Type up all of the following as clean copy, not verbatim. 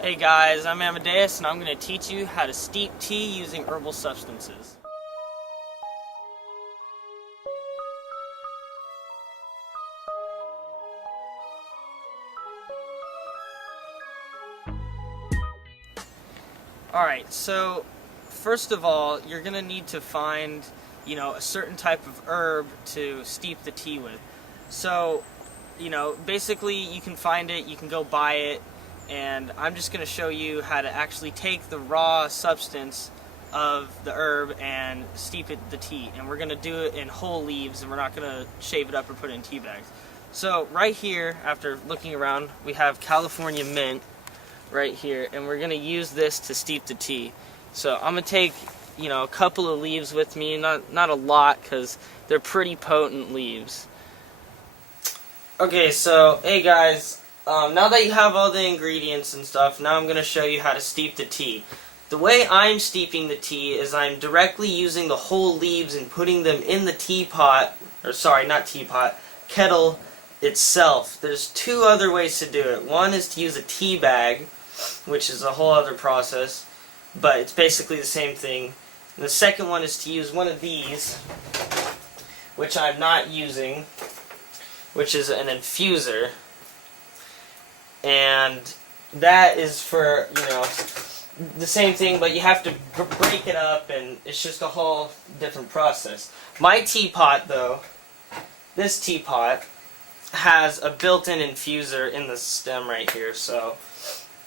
Hey guys, I'm Amadeus and I'm going to teach you how to steep tea using herbal substances. Alright, so first of all, you're going to need to find, a certain type of herb to steep the tea with. So, basically you can find it, you can go buy it, and I'm just going to show you how to actually take the raw substance of the herb and steep the tea. And we're going to do it in whole leaves, and we're not going to shave it up or put it in tea bags. So right here, after looking around, we have California mint right here, and we're going to use this to steep the tea. So I'm going to take, a couple of leaves with me, not a lot, because they're pretty potent leaves. Okay, so, hey guys, now that you have all the ingredients and stuff, now I'm going to show you how to steep the tea. The way I'm steeping the tea is I'm directly using the whole leaves and putting them in the teapot, or sorry, not teapot, kettle itself. There's two other ways to do it. One is to use a tea bag, which is a whole other process, but it's basically the same thing. And the second one is to use one of these, which I'm not using, which is an infuser. And that is for, the same thing, but you have to break it up, and it's just a whole different process. My teapot, though, this teapot, has a built-in infuser in the stem right here, so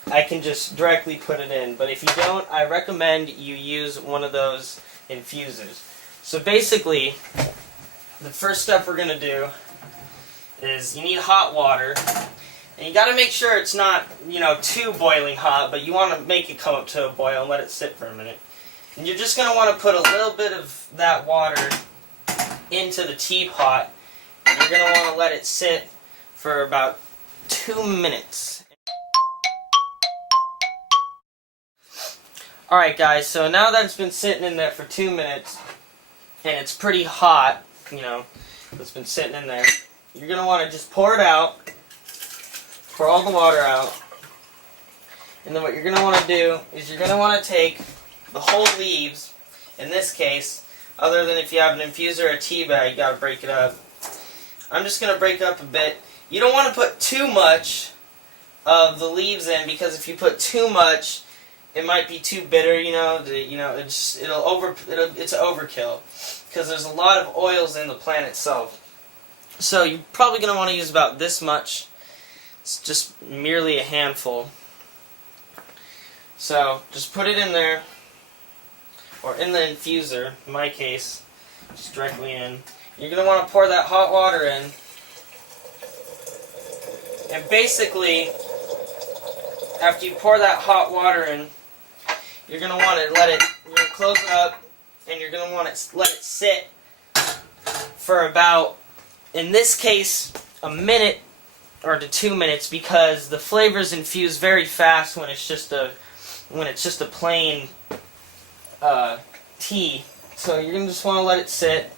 I can just directly put it in. But if you don't, I recommend you use one of those infusers. So basically, the first step we're going to do is you need hot water. And you got to make sure it's not, too boiling hot, but you want to make it come up to a boil and let it sit for a minute. And you're just going to want to put a little bit of that water into the teapot. And you're going to want to let it sit for about 2 minutes. Alright guys, so now that it's been sitting in there for 2 minutes, and it's pretty hot, it's been sitting in there, you're going to want to just pour it out. Pour all the water out, and then what you're going to want to do is you're going to want to take the whole leaves, in this case, other than if you have an infuser or a tea bag, you got to break it up. I'm just going to break up a bit. You don't want to put too much of the leaves in, because if you put too much, it might be too bitter, it's overkill, because there's a lot of oils in the plant itself. So you're probably going to want to use about this much. It's just merely a handful. So just put it in there, or in the infuser, in my case, just directly in. You're going to want to pour that hot water in. And basically, after you pour that hot water in, you're going to want to you're going to close it up, and you're going to want to let it sit for about, in this case, a minute or to 2 minutes, because the flavors infuse very fast when it's just a plain tea. So you're gonna just want to let it sit,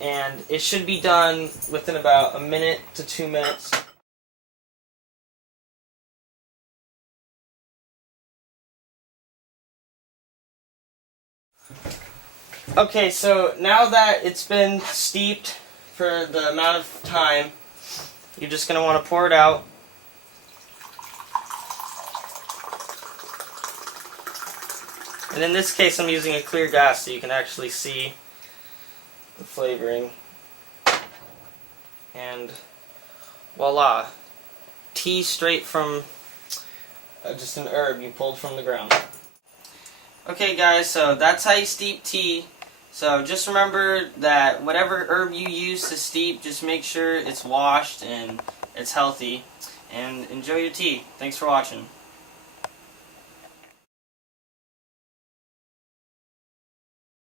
and it should be done within about a minute to 2 minutes. Okay, so now that it's been steeped for the amount of time, you're just going to want to pour it out. And in this case, I'm using a clear glass so you can actually see the flavoring. And voila, tea straight from just an herb you pulled from the ground. Okay guys, so that's how you steep tea. So just remember that whatever herb you use to steep, just make sure it's washed and it's healthy. And enjoy your tea. Thanks for watching.